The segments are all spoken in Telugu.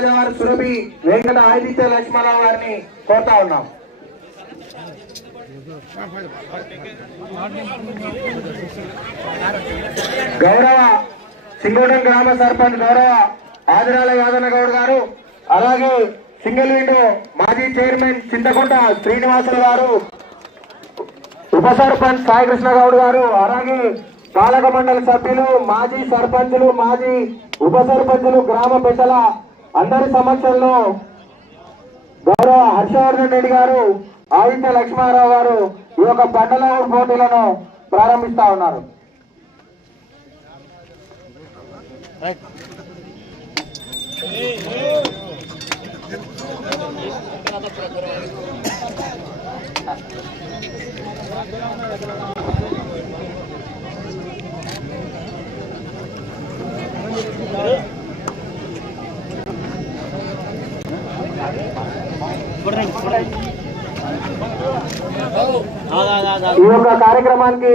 రాజవారి సురభి వెంకట ఆదిత్య లక్ష్మణరావు గారిని కోరుతా ఉన్నాం. గౌరవ సింగోటం గ్రామ సర్పంచ్ గౌరవ ఆదిరాల యాదన్న గౌడ్ గారు అలాగే సింగిల్ విండో మాజీ చైర్మన్ చింతకుంట శ్రీనివాసులు గారు ఉప సర్పంచ్ సాయికృష్ణ గౌడ్ గారు అలాగే పాలక మండలి సభ్యులు మాజీ సర్పంచులు మాజీ ఉప సర్పంచులు గ్రామ పెద్దల అందరి సమక్షంలో గౌరవ హర్షవర్ధన్ రెడ్డి గారు ఆదిత్య లక్ష్మారావు గారు ఈ యొక్క బండల పోటీలను ప్రారంభిస్తా ఉన్నారు. ఈ యొక్క కార్యక్రమానికి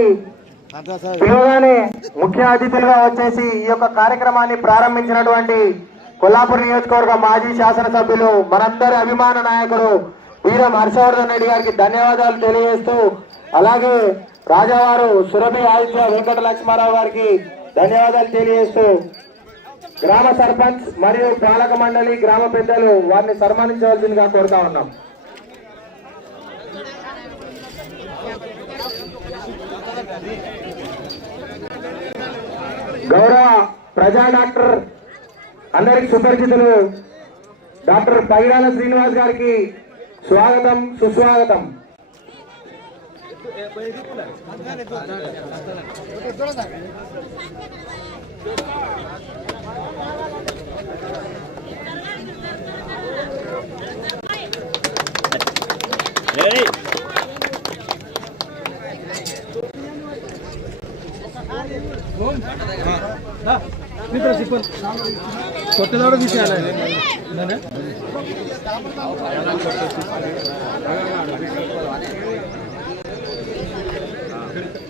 పిలువగానే ముఖ్య అతిథులుగా వచ్చేసి ఈ యొక్క కార్యక్రమాన్ని ప్రారంభించినటువంటి కొల్లాపూర్ నియోజకవర్గ మాజీ శాసనసభ్యులు మనందరి అభిమాన నాయకుడు వీరం హర్షవర్ధన్ రెడ్డి గారికి ధన్యవాదాలు తెలియజేస్తూ అలాగే రాజావారు సురభి ఆదిత్య వెంకట లక్ష్మారావు గారికి ధన్యవాదాలు తెలియజేస్తూ గ్రామ సర్పంచ్ మరియు పాలక మండలి గ్రామ పెద్దలు వారిని సన్మానించవలసిందిగా కోరుతా ఉన్నాం. గౌరవ ప్రజా డాక్టర్ అందరికి సుపరిచితులు డాక్టర్ పగిడాల శ్రీనివాస్ గారికి స్వాగతం సుస్వాగతం. मित्र सिपल कोटेदार विषय आला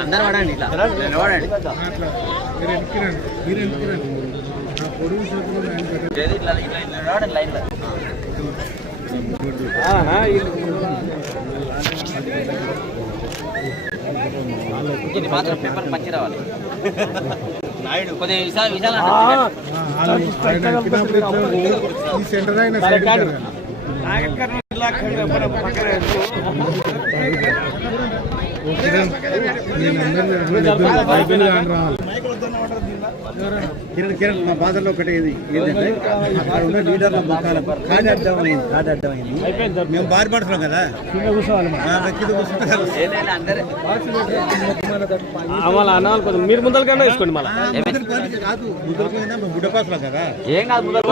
అందరూ పడండి ఇట్లా నిలబడండి లేదు, ఇట్లా ఇట్లా ఇట్లా నిలబడండి లైన్లో ఇది మాత్రం పేపర్ పచ్చి రావాలి నాయుడు కొద్దిగా విశాల విశాల ఈ సెంటర్ అయిన సెంటర్ కిరణ్ కిరణ్ మా బాధల్లో ఒకటి ఇది ఏంటంటే అక్కడ ఉన్న లీడర్ల ముఖాల కార్డు అర్థమైంది కార్డు అర్థమైంది. మేము బాధపడుతున్నాం కదా. ఆ, కింద మీరు ముందర కన్నా వేసుకోండి కాదు మేము ఏం ముందర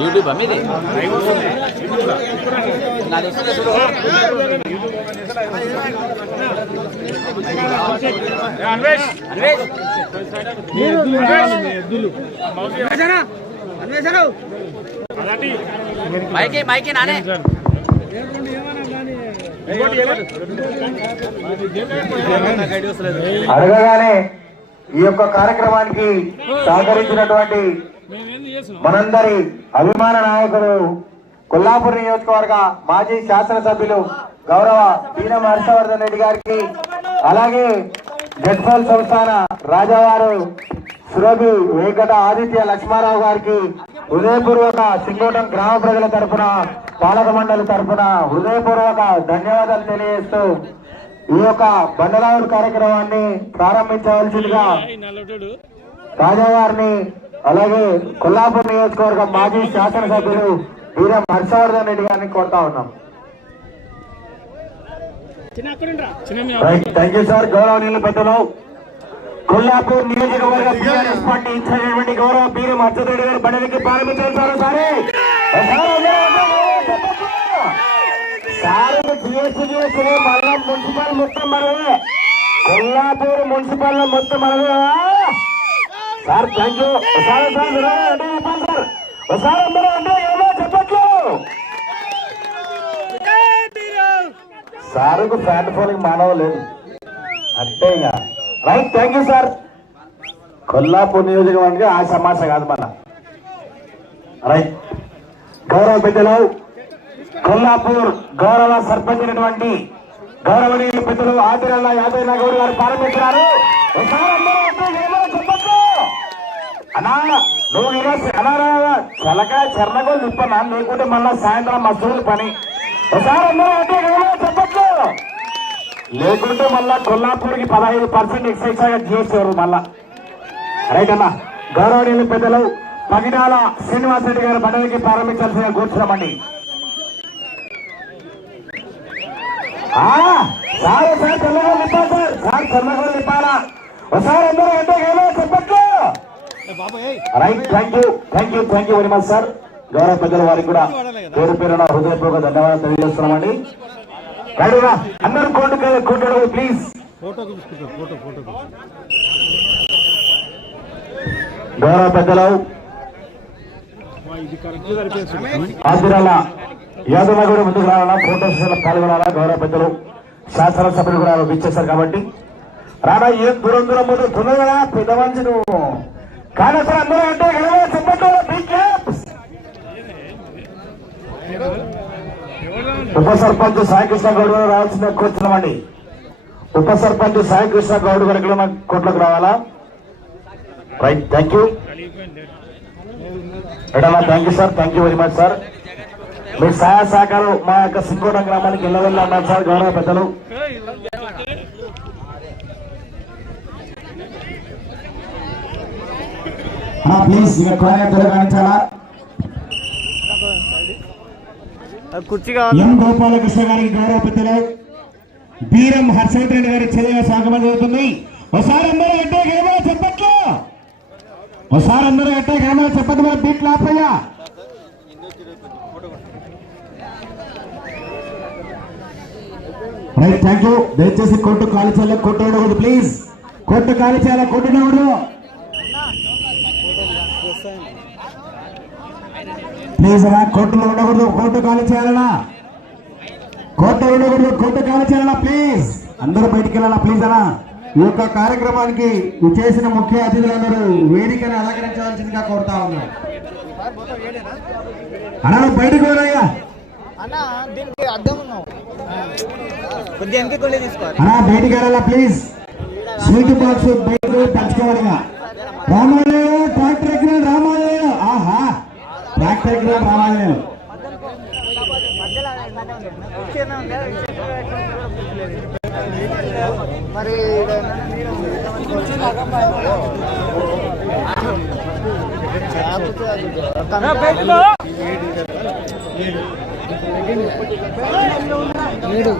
యూట్యూబ్ మీది? నాది వస్తుంది మైకే మైకే నానే. అడగగానే ఈ యొక్క కార్యక్రమానికి సహకరించినటువంటి మనందరి అభిమాన నాయకుడు కొల్లాపూర్ నియోజకవర్గ మాజీ శాసనసభ్యులు గౌరవ పీనం హర్షవర్ధన్ రెడ్డి గారికి అలాగే జడ్పల్ సంస్థాన రాజావారు సురభి వెంకట ఆదిత్య లక్ష్మారావు గారికి హృదయపూర్వక సింగోటం గ్రామ ప్రజల తరపున పాలక మండలి తరపున హృదయపూర్వక ధన్యవాదాలు తెలియజేస్తూ ఈ యొక్క బండలావుడు కార్యక్రమాన్ని ప్రారంభించవలసిందిగా రాజావారిని అలాగే కొల్లాపూర్ నియోజకవర్గం మాజీ శాసనసభ్యులు వీరం హర్షవర్ధన్ రెడ్డి గారిని కోరుతా ఉన్నాం. థ్యాంక్ యూ సార్ గౌరవనీయులు పెద్దలు. కొల్లాపూర్ నియోజకవర్గ టీఆర్ఎస్ పార్టీ అయినటువంటి గౌరవ వీరం హర్షవర్ధన్ గారు బండలకి ప్రారంభించారు సార్. సార్ జిఎస్టీ జిఎస్టీ మళ్ళా మున్సిపల్ మొత్తం మనమే కొల్లాపూర్ మున్సిపల్ మొత్తం మనమే sir thank you sir sir sir ఒకసారి అందరూ అంటే ఏమో చెప్పట్లు సారుకు ఫ్యాన్ ఫోన్కి మానవ లేదు. అంతే ఇక. Right thank you sir Kollapur నియోజకవర్గానికి ఆ సమాస కాదు మన. రైట్. గౌరవ పెద్దలు కొల్లాపూర్ గౌరవ సర్పంచ్ అయినటువంటి గౌరవనీయ పెద్దలు ఆదిరల్ల యాదవ్ నాగౌడ్ గారు ప్రారంభించారు అన్నా నువ్వు ఇలా అనారా చలక చెర్లగో నిప్పనా లేకుంటే మళ్ళా సాయంత్రం మసూలు పని. ఒకసారి అందరూ అంటే ఏమో లేకుంటే మళ్ళా కొల్లాపూర్కి పదహైదు పర్సెంట్ ఎక్సైజ్ చేసేవారు మళ్ళా? రైట్ అమ్మా గౌరవనీయులు పెద్దలు శ్రీనివాస శ్రీనివాసరెడ్డి గారు బండలకి ప్రారంభించాల్సిన కూర్చున్నామండి ఆ, సార్ సార్ చల్లగా నింపాలి సార్ సార్ చల్లగా నింపాలా ఒకసారి అందరూ అంటే ఏమో చెప్పట్లు right thank you thank you thank you very much sir గౌరవ పెద్దల వారికి కూడా పేరు పేరున హృదయపూర్వక ధన్యవాదాలు తెలియజేస్తున్నామండి. రెడీగా అందరూ court court please photo photo గౌరవ పెద్దలు ఆదిరాల యాదవ కూడా ముందుకు రావాలా? ఫోటో సెషన్లో పాల్గొనాలా? గౌరవ పెద్దలు శాసనసభ్యులు కూడా ఇచ్చేశారు కాబట్టి. రానా ఏం దూరం దూరం ముందు తొందరగా పెద్ద మంచి నువ్వు కానీ సార్ అందరూ అంటే గెలవ ఉప సర్పంచ్ సాయికృష్ణ గౌడ్ గారు రావాల్సిన కూర్చున్నామండి ఉప సర్పంచ్ సాయికృష్ణ గౌడ్ గారు ఎక్కడ కోట్లకు రావాలా? రైట్ థ్యాంక్ యూ ఎడలా thank you sir thank you very much sir మీ సహాయ సహకారం మా యొక్క సింగోడం గ్రామానికి వెళ్ళవెళ్ళి అన్నారు సార్ గౌరవ పెద్దలు. ప్లీజ్ ఇక ఎం గోపాలకృష్ణ గారికి గౌరవ పెద్దలు బీరం హర్షవర్ధన్ రెడ్డి గారి చదివే సాగమని జరుగుతుంది. ఒకసారి అందరూ గేమో చెప్పట్లు? ఒకసారి అందరూ ఎట్టే గేమో చెప్పదు మరి బీట్ లాపయ్యా. రైట్ థ్యాంక్ యూ దయచేసి కోర్టు ఖాళీ చేయాలి ఉండకూడదు ప్లీజ్ కోర్టు ఖాళీ చేయాలి కోర్టు అలా కోర్టులో ఉండకూడదు కోర్టు ఖాళీ చేయాలనా? కోర్టు ఉండకూడదు కోర్టు ఖాళీ చేయాలనా? ప్లీజ్ అందరూ బయటికి వెళ్ళాలా? ప్లీజ్ అలా ఈ యొక్క కార్యక్రమానికి చేసిన ముఖ్య అతిథులందరూ వేదికను అలంకరించవలసిందిగా కోరుతా ఉన్నారు అలా బయటకు పోరాయ్యా అన్న దీనికి అర్థం బయటికి వెళ్ళాలా? ప్లీజ్ స్వీట్ బాక్స్ బయటకు పంచుకోవాలిగా. రామాలయ ట్రాక్టర్ ఎక్కిన ఆహా ట్రాక్టర్ ఎక్కిన రామాలయం మరి హలో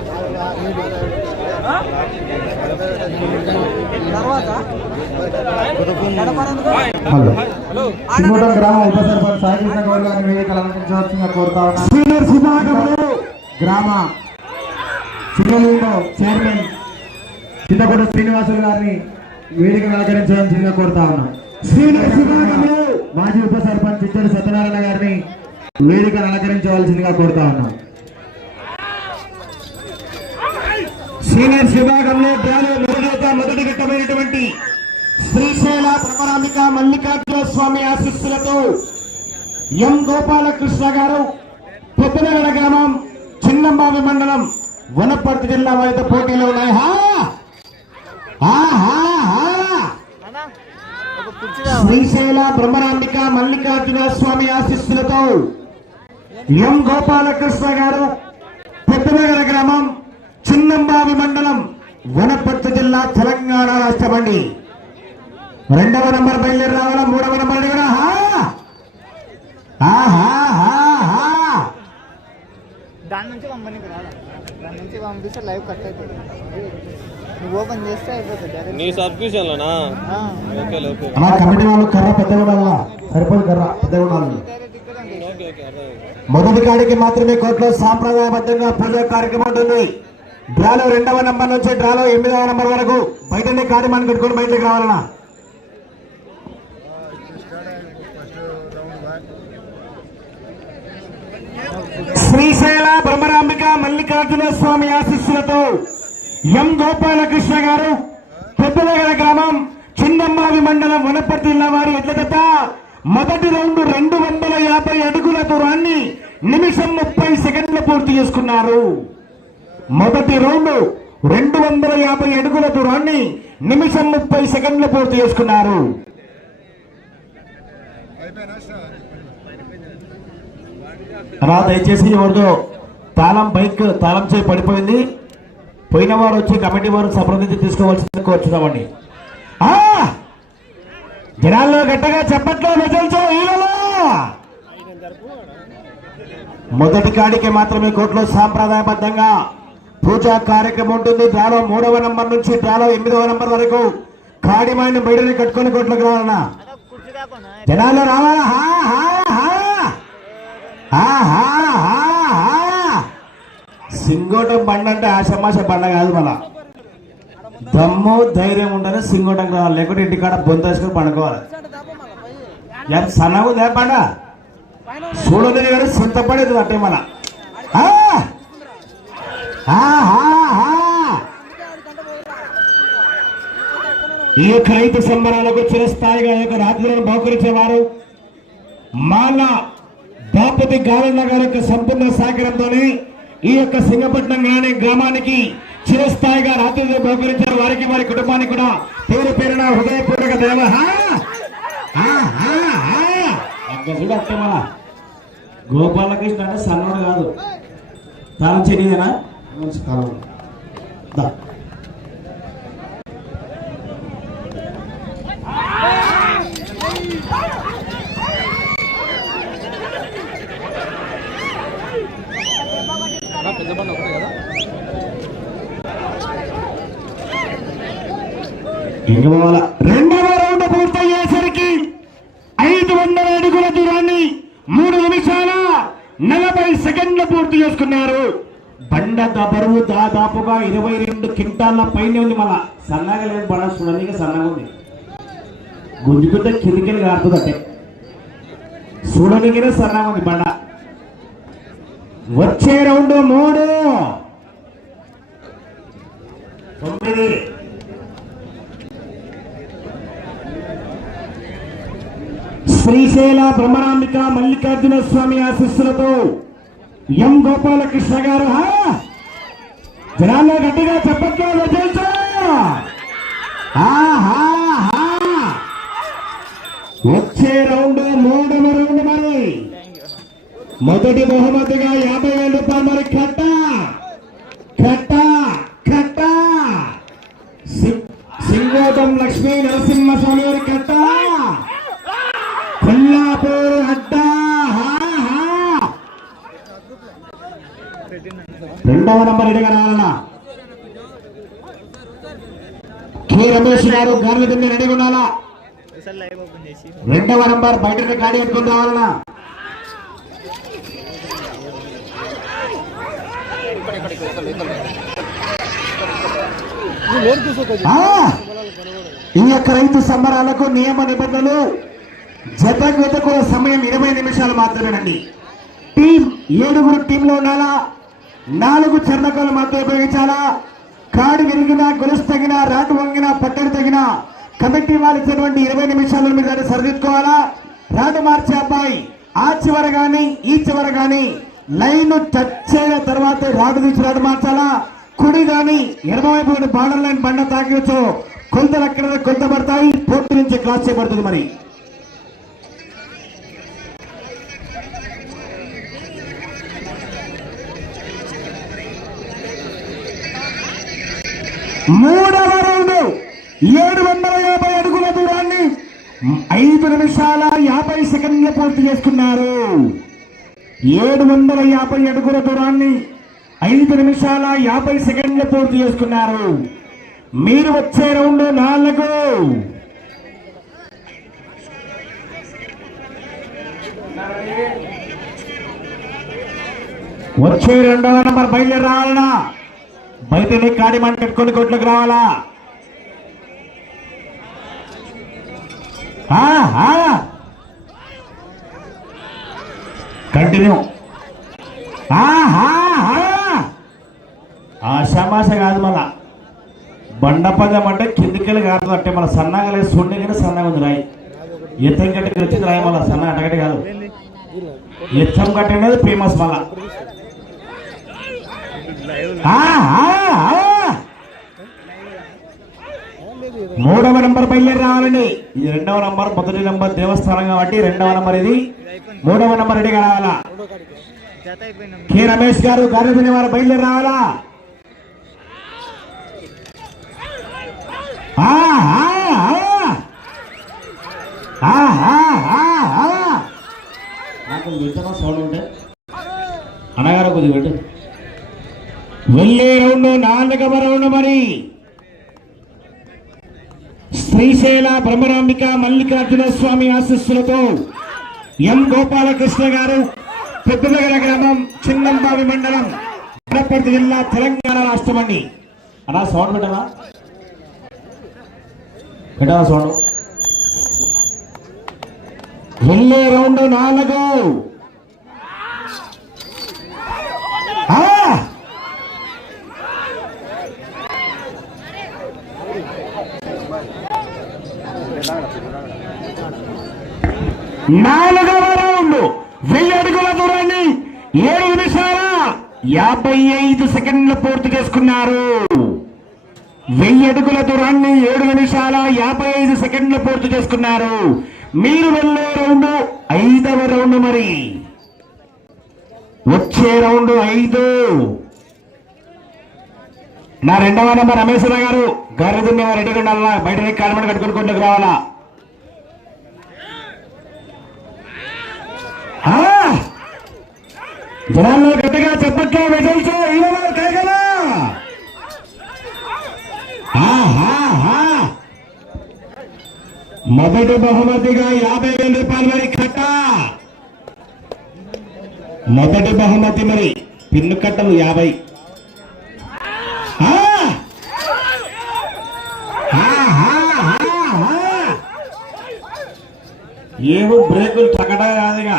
సింగూటం గ్రామ ఉప సర్పంచ్ సాయికృష్ణ గౌడ్ గారిని వేదికలు అలంకరించవలసిందిగా కోరుతా ఉన్నాను. సీనియర్ సుధాకరులు గ్రామ చైర్మన్ చింతకొండ శ్రీనివాసులు గారిని వేదికను అలంకరించవలసిందిగా కోరుతా ఉన్నాను. సుధాకరులు మాజీ ఉప సర్పంచ్ సత్యనారాయణ గారిని వేదికను అలంకరించవలసిందిగా కోరుతా ఉన్నాను. సీనియర్స్ విభాగంలో డ్రాలో మొదట మొదటి ఘట్టమైనటువంటి శ్రీశైల భ్రమరాంబిక మల్లికార్జున స్వామి ఆశీస్సులతో ఎం గోపాలకృష్ణ గారు పెద్దనగడ గ్రామం చిన్నంబావి మండలం వనపర్తి జిల్లా వారితో పోటీలో ఉన్నాయి హా హా, హా, హా. శ్రీశైల బ్రహ్మరాంబిక మల్లికార్జున స్వామి ఆశీస్సులతో ఎం గోపాలకృష్ణ గారు పెద్దనగర గ్రామం చిన్నంబావి మండలం వనపర్తి జిల్లా తెలంగాణ రాష్ట్రం అండి. రెండవ నంబర్ బయలుదేరి రావాలా? మూడవ నంబర్ దగ్గర? ఆహా! ఆహా! ఆహా! దాని నుంచి పంపనీకి రాదా దాని నుంచి పంపిస్తే లైవ్ కట్ అవుతుంది. నువ్వు ఓపెన్ చేస్తే అయిపోతుంది డైరెక్ట్ నీ సబ్స్క్రిప్షన్ లోనా ఆ, ఓకే ఓకే. అలా కమిటీ వాళ్ళు కర్ర పెద్దగా ఉండాలా? సరిపోదు కర్ర పెద్దగా ఉండాలి డైరెక్ట్ ఇక్కడ ఉంది. ఓకే ఓకే అర్థమైంది. మొదటి కాడికి మాత్రమే కోర్టులో సాంప్రదాయబద్ధంగా పూజ కార్యక్రమం ఉంటుంది. డ్రాలో రెండవ నంబర్ నుంచి డ్రాలో ఎనిమిదవ నంబర్ వరకు బయటనే కాడి మనం పెట్టుకొని బయటకు రావాలన్నా. శ్రీశైల బ్రహ్మరాంబిక మల్లికార్జున స్వామి ఆశీస్సులతో ఎం గోపాలకృష్ణ గారు పెద్దనగర గ్రామం చిన్నమ్మావి మండలం వనపర్తి జిల్లా వారి ఎడ్ల మొదటి రౌండ్ రెండు వందల యాభై అడుగుల దూరాన్ని నిమిషం ముప్పై సెకండ్లు పూర్తి చేసుకున్నారు. మొదటి రౌండ్ రెండు వందల యాభై అడుగుల దూరాన్ని నిమిషం ముప్పై సెకండ్లు పూర్తి చేసుకున్నారు. రా దయచేసి ఎవరిదో తాళం బైక్ తాళం చేయి పడిపోయింది. పోయిన వారు వచ్చి కమిటీ వారు సంప్రదించి తీసుకోవాల్సింది కోరుచున్నామండి జనాల్లో గట్టగా చెప్పట్లో మెజల్చో మొదటి కాడికి మాత్రమే కోర్టులో సాంప్రదాయబద్ధంగా పూజా కార్యక్రమం ఉంటుంది. డ్రాలో మూడవ నంబర్ నుంచి డ్రాలో ఎనిమిదవ నంబర్ వరకు. కాడిమాయిని బయటని కట్టుకొని కోర్టులోకి రావాలన్నా జనాలు రావాలా? హా, హా, హా. సింగోటం బండ అంటే ఆషమాష బండ కాదు మన దమ్ము ధైర్యం ఉండాలి సింగోటం కావాలి లేకుంటే ఇంటికాడ బొంత పండుకోవాలి. ఎంత సన్నగా పండ బండ? కానీ సింతపడేది అంటే మన ఆ! ఈ యొక్క రైతు సంబరాలకు చిరస్థాయిగా ఈ యొక్క రాత్రులను బహుకరించేవారు మాల దాపతి గాలన్న గారి యొక్క సంపూర్ణ సహకారంతోనే ఈ యొక్క సింగపట్నం గ్రాని గ్రామానికి చిరస్థాయిగా రాత్రి బహుకరించారు. వారికి వారి కుటుంబానికి కూడా పేరు పేరున హృదయపూర్వక దేవ చూడ మన గోపాలకృష్ణ అంటే సన్నోడు కాదు. తాను చెడిదేనా మంచి కాలం. దా. పెద్ద బండి ఒకటే కదా రెండవ రౌండ్ పూర్తయ్యేసరికి ఐదు వందల అడుగుల దూరాన్ని మూడు నిమిషాల నలభై సెకండ్లు పూర్తి చేసుకున్నారు. బండ బరువు దాదాపుగా ఇరవై రెండు క్వింటాల పైన ఉంది మళ్ళా. సన్నగా లేదు బండ చూడడానికి సన్నగా ఉంది. గుంజుకుంటే కిందికి కారుతుందంటే. చూడడానికి సన్నగా ఉంది బండ. వచ్చే రౌండ్ మూడు. తొమ్మిది. శ్రీశైల బ్రహ్మరాంబిక మల్లికార్జున స్వామి ఆశిస్సులతో ఎం గోపాలకృష్ణ గారు హా? జనాల్లో గట్టిగా చెప్పట్లో రచించు వచ్చే రౌండ్ మూడవ రౌండ్ మరి. మొదటి బహుమతిగా యాభై వేల రూపాయలు మరి కట్ట కట్ట కట్ట! సి- సింగోటం లక్ష్మీ నరసింహస్వామి గారి కట్ట! కొల్లాపూర్ అడ్డా రెండవ నంబర్ ఎడగరా రావాలన్నా కె రమేష్ గారు గాలి మీద రెడీగా ఉండాలా? రెండవ నంబర్ బయట గాడి పెట్టుకుని రావాలన్నా ఈ యొక్క రైతు సంబరాలకు నియమ నిబంధనలు జత గతకు సమయం ఇరవై నిమిషాలు మాత్రమేనండి. టీం ఏడుగురు టీంలో ఉండాలా? నాలుగు చర్ణకాలు మాత్రమే ఉపయోగించాలా? కాడు విరిగినా గొలుసు తగిన రాటు వంగినా పట్టడి తగిన కమిటీ వాళ్ళు ఇచ్చినటువంటి ఇరవై నిమిషాల్లో మీరు దాన్ని సరిదిద్దుకోవాలా? రాటు మార్చే అబ్బాయి ఆ చివర కానీ ఈ చివర కానీ లైన్ టచ్ అయిన తర్వాత రాటు తీసి రాటు మార్చాలా? కుడి కానీ ఎడమ వైపు బార్డర్ లైన్ బండ తాకించో కొంత అక్కడ కొంత పడతాయి. పూర్తి నుంచి క్లాస్ చేయబడుతుంది మరి. మూడవ రౌండ్ ఏడు వందల యాభై అడుగుల దూరాన్ని ఐదు నిమిషాల యాభై సెకండ్లు పూర్తి చేసుకున్నారు. ఏడు వందల యాభై అడుగుల దూరాన్ని ఐదు నిమిషాల యాభై సెకండ్లు పూర్తి చేసుకున్నారు. మీరు వచ్చే రౌండ్ నాలుగు. వచ్చే రెండవ నెంబర్ బయలుదేరాలనా? బయటనే కాడి మంట పెట్టుకొని కొట్లకు రావాలా? కంటిన్యూ. ఆహా, ఆ. ఆషామాష కాదు మళ్ళా. బండపదం అంటే కిందికెళ్ళి కాదు అంటే మన సన్నగా లేదు సుండి సన్నగా ఉంది రాయి. ఎత్తం గట్టి వచ్చింది రాయి మళ్ళా. సన్న అటగటి కాదు. ఎత్తం కట్టనేది అనేది ఫేమస్ మళ్ళా. మూడవ నంబర్ బయలుదేరి రావాలండి. ఇది రెండవ నంబర్ మొదటి నంబర్ దేవస్థానం కాబట్టి రెండవ నంబర్ ఇది. మూడవ నంబర్ రెడీగా రావాలా కె రమేష్ గారు గారి వారు బయలుదేరి రావాలా? నాకు వింటమా సౌండ్ ఉంటే. అనగారు కొద్దిగా పెట్టు వెళ్ళే రౌండ్ నాలుగవ రౌండ్ మరి. శ్రీశైల బ్రహ్మరాంబిక మల్లికార్జున స్వామి ఆశీస్సులతో ఎం గోపాలకృష్ణ గారు పెద్దనగర గ్రామం చిన్నంబావి మండలం వనపర్తి జిల్లా తెలంగాణ రాష్ట్రం అండి. అలా సౌండ్ పెట్టవా పెట్టవా సౌండ్? వెళ్ళే రౌండ్ నాలుగు. నాలుగవ రౌండ్ వెయ్యి అడుగుల దూరాన్ని. ఏడు నిమిషాల యాభై ఐదు సెకండ్లు పూర్తి చేసుకున్నారు. వెయ్యి అడుగుల దూరాన్ని ఏడు నిమిషాల యాభై ఐదు సెకండ్లు పూర్తి చేసుకున్నారు. మీరు వెళ్ళే రౌండ్ ఐదవ రౌండ్ మరి. వచ్చే రౌండ్ ఐదు. నా రెండవ నెంబర్ రమేశ్వర గారు గారి రెడ్డి ఉండాలా బయట కాలమని కట్టుకుని కొండకు రావాలా ఆ! పొలాల్లో గట్టిగా చెప్పట్లో విజయించు ఇవ్వమో కైగలా మొదటి బహుమతిగా యాభై వేల రూపాయలు మరి కట్ట? మొదటి బహుమతి మరి పిన్ను కట్టలు యాభై. ఏవో బ్రేకులు చక్కగా కాదుగా.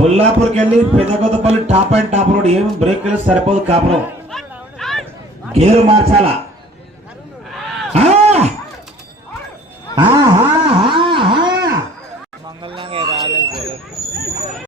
కొల్లాపూర్కి వెళ్ళి Peddakothapalli top and top road ఏమి వెళ్ళి సరిపోదు కాపురం. గేరు మార్చాలా? ఆహా!